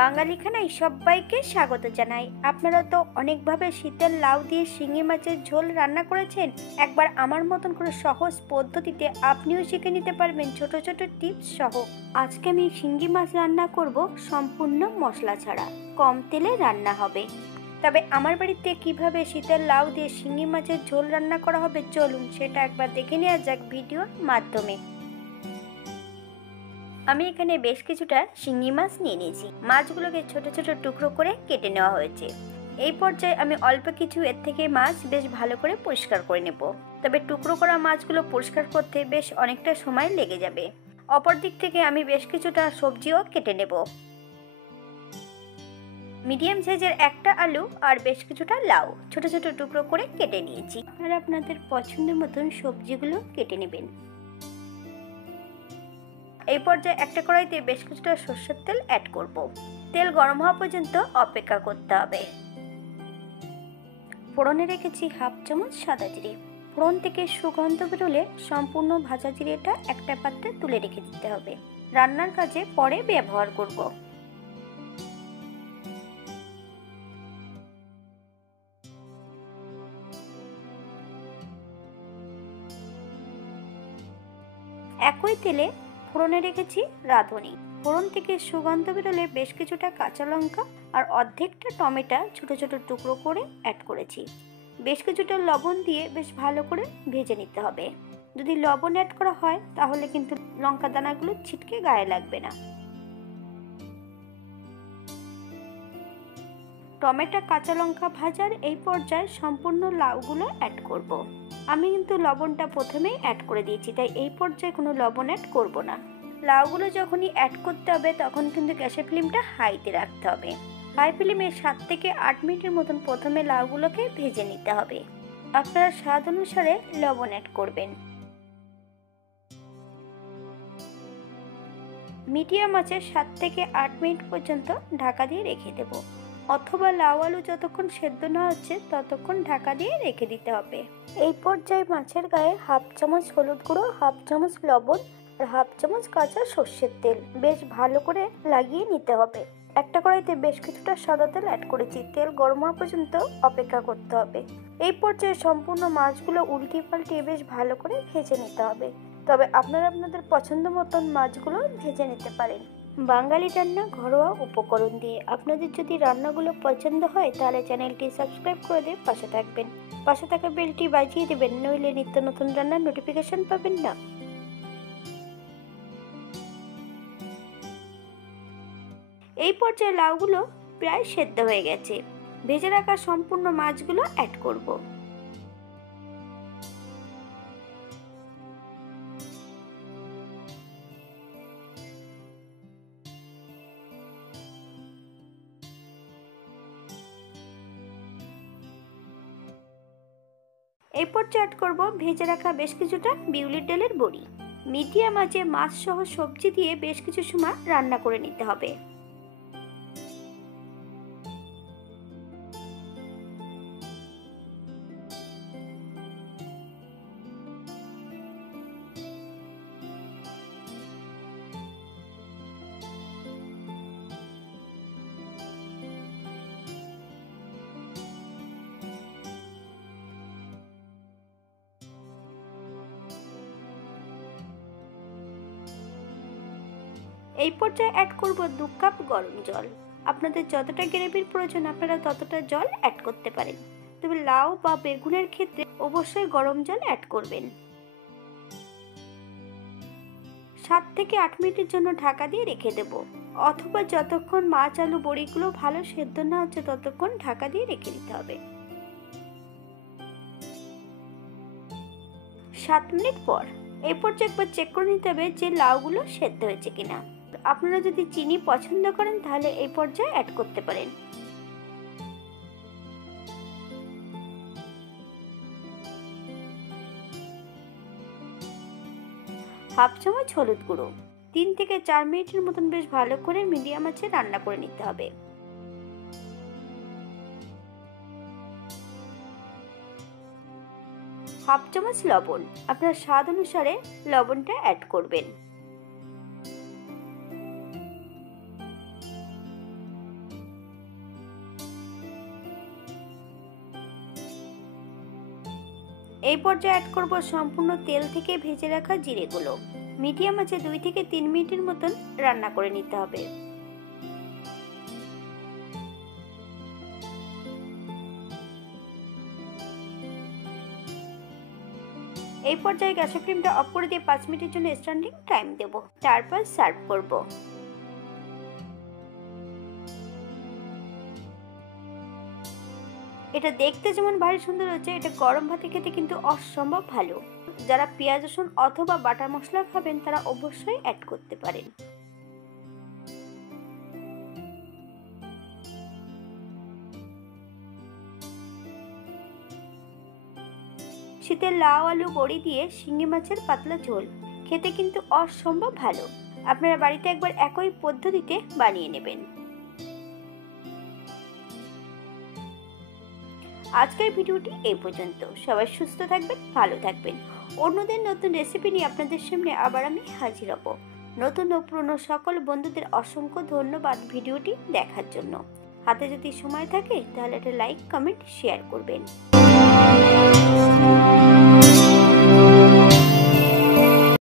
বাঙালি খানায় সবাইকে স্বাগত জানাই। আপনারা তো অনেকভাবে শীতের লাউ দিয়ে শিঙি মাছের ঝোল রান্না করেছেন। একবার আমার মতন করে সহজ পদ্ধতিতে আপনিও শিখে নিতে পারবেন ছোট ছোট টিপস সহ। আজকে আমি শিঙি মাছ রান্না করব সম্পূর্ণ মশলা ছাড়া, কম তেলে রান্না হবে। তবে আমার বাড়িতে কিভাবে শীতের লাউ দিয়ে শিঙি মাছের ঝোল রান্না করা হবে চলুন সেটা একবার দেখে নেওয়া যাক ভিডিওর মাধ্যমে। আমি এখানে বেশ কিছুটা শিঙি মাছ নিয়ে নিয়েছি। মাছগুলোকে ছোট ছোট টুকরো করে কেটে নেওয়া হয়েছে। এই পর্যায়ে আমি অল্প কিছু এর থেকে মাছ বেশ ভালো করে পরিষ্কার করে নেব। তবে টুকরো করা মাছগুলো পরিষ্কার করতে বেশ অনেকটা সময় লেগে যাবে। অপর দিক থেকে আমি বেশ কিছুটা সবজিও কেটে নেব। মিডিয়াম সাইজের একটা আলু আর বেশ কিছুটা লাউ ছোট ছোট টুকরো করে কেটে নিয়েছি। আপনারা আপনাদের পছন্দের মতন সবজিগুলো কেটে নেবেন। এই পর্যায়ে একটা কড়াইতে বেশ কিছুটা সরষের তেল অ্যাড করব। তেল গরম হওয়া পর্যন্ত অপেক্ষা করতে হবে। ফোড়নে রেখেছি হাফ চামচ সাদা জিরে। ফোড়ন থেকে সুগন্ধ বেরোলে সম্পূর্ণ ভাজা জিরেটা একটা পাত্রে তুলে রেখে দিতে হবে। রান্নার কাজে পরে ব্যবহার করব। একই তেলে ফোড়নে রেখেছি রাঁধুনি। ফোড়ন থেকে সুগন্ধ বেরোলে বেশ কিছুটা কাঁচা লঙ্কা আর অর্ধেকটা টমেটো ছোট ছোট টুকরো করে অ্যাড করেছি। বেশ কিছুটা লবণ দিয়ে বেশ ভালো করে ভেজে নিতে হবে। যদি লবণ অ্যাড করা হয় তাহলে কিন্তু লঙ্কা দানাগুলো ছিটকে গায়ে লাগবে না। টমেটো কাঁচা লঙ্কা ভাজার এই পর্যায়ে সম্পূর্ণ লাউগুলো অ্যাড করব। আমি কিন্তু লবণটা প্রথমেই অ্যাড করে দিয়েছি, তাই এই পর্যায়ে কোনো লবণ অ্যাড করব না। লাউগুলো যখনই অ্যাড করতে হবে তখন কিন্তু গ্যাসের ফ্লেমটা হাইতে রাখতে হবে। হাই ফ্লেমে 7 থেকে 8 মিনিটের মতন প্রথমে লাউগুলোকে ভেজে নিতে হবে। আপনারা স্বাদ অনুসারে লবণ অ্যাড করবেন। মিডিয়াম আঁচে 7 থেকে 8 মিনিট পর্যন্ত ঢাকা দিয়ে রেখে দেব, অথবা লাউ আলু যতক্ষণ সেদ্ধ না হচ্ছে ততক্ষণ ঢাকা দিয়ে রেখে দিতে হবে। এই পর্যায়ে মাছের গায়ে হাফ চামচ হলুদ গুঁড়ো, হাফ চামচ লবণ আর হাফ চামচ কাঁচা সর্ষের তেল বেশ ভালো করে লাগিয়ে নিতে হবে। একটা কড়াইতে বেশ কিছুটা সাদা তেল অ্যাড করেছি। তেল গরম হওয়া পর্যন্ত অপেক্ষা করতে হবে। এই পর্যায়ে সম্পূর্ণ মাছগুলো উল্টিয়ে পাল্টিয়ে বেশ ভালো করে ভেজে নিতে হবে। তবে আপনারা আপনাদের পছন্দ মতন মাছগুলো ভেজে নিতে পারেন। বাঙালি রান্না ঘরোয়া উপকরণ দিয়ে। আপনাদের যদি রান্নাগুলো পছন্দ হয় তাহলে চ্যানেলটি সাবস্ক্রাইব করে দিয়ে পাশে থাকবেন। পাশে থাকা বেলটি বাজিয়ে দেবেন, নইলে নিত্য নতুন রান্নার নোটিফিকেশন পাবেন না। এই পর্যায়ে লাউগুলো প্রায় সেদ্ধ হয়ে গেছে। ভেজে রাখা সম্পূর্ণ মাছগুলো অ্যাড করব। এই পর্যায়ে অ্যাড করব ভেজে রাখা বেশ কিছুটা বিউলির ডালের বড়ি। মিডিয়াম আঁচে মাছ সহ সবজি দিয়ে বেশ কিছু সময় রান্না করে নিতে হবে। এই পর্যায়ে অ্যাড করব 2 কাপ গরম জল। আপনাদের যতটা গ্রেভির প্রয়োজন আপনারা ততটা জল অ্যাড করতে পারেন। তবে লাউ বা বেগুনের ক্ষেত্রে অবশ্যই গরম জল অ্যাড করবেন। 7 থেকে 8 মিনিটের জন্য ঢাকা দিয়ে রেখে দেব, অথবা যতক্ষণ মাছ আলু বড়িগুলো ভালো সেদ্ধ না হচ্ছে ততক্ষণ ঢাকা দিয়ে রেখে দিতে হবে। 7 মিনিট পর এই পর্যায়ে একবার চেক করে নিতে হবে যে লাউগুলো সেদ্ধ হয়েছে কিনা। আপনারা যদি চিনি পছন্দ করেন তাহলে এই পর্যায়ে অ্যাড করতে পারেন। হাফ চামচ হলুদ গুঁড়ো। 3 থেকে 4 মিনিটের মতন বেশ ভালো করে মিডিয়াম আঁচে রান্না করে নিতে হবে। হাফ চামচ লবণ। আপনার স্বাদ অনুসারে লবণটা অ্যাড করবেন। এই পর্যায়ে অ্যাড করব সম্পূর্ণ তেল থেকে ভেজে রাখা জিরেগুলো। মিডিয়াম আঁচে 2 থেকে 3 মিনিটের মতন রান্না করে নিতে হবে। এই পর্যায়ে গ্যাসের ফ্লেমটা অফ করে দিয়ে 5 মিনিটের জন্য স্ট্যান্ডিং টাইম দেব, তারপর সার্ভ করব। এটা দেখতে যেমন ভারী সুন্দর হচ্ছে, এটা গরম ভাতে খেতে কিন্তু অসম্ভব ভালো। যারা পেঁয়াজ রসুন অথবা বাটার মশলা খাবেন তারা অবশ্যই অ্যাড করতে পারেন। শীতের লাউ আলু বড়ি দিয়ে শিঙি মাছের পাতলা ঝোল খেতে কিন্তু অসম্ভব ভালো। আপনারা বাড়িতে একবার একই পদ্ধতিতে বানিয়ে নেবেন। আজকের ভিডিওটি এই পর্যন্ত। সবাই সুস্থ থাকবেন, ভালো থাকবেন। অন্যদের নতুন রেসিপি নিয়ে আপনাদের সামনে আবার আমি হাজির হব। নতুন ও পুরনো সকল বন্ধুদের অসংখ্য ধন্যবাদ ভিডিওটি দেখার জন্য। হাতে যদি সময় থাকে তাহলে একটা লাইক, কমেন্ট, শেয়ার করবেন।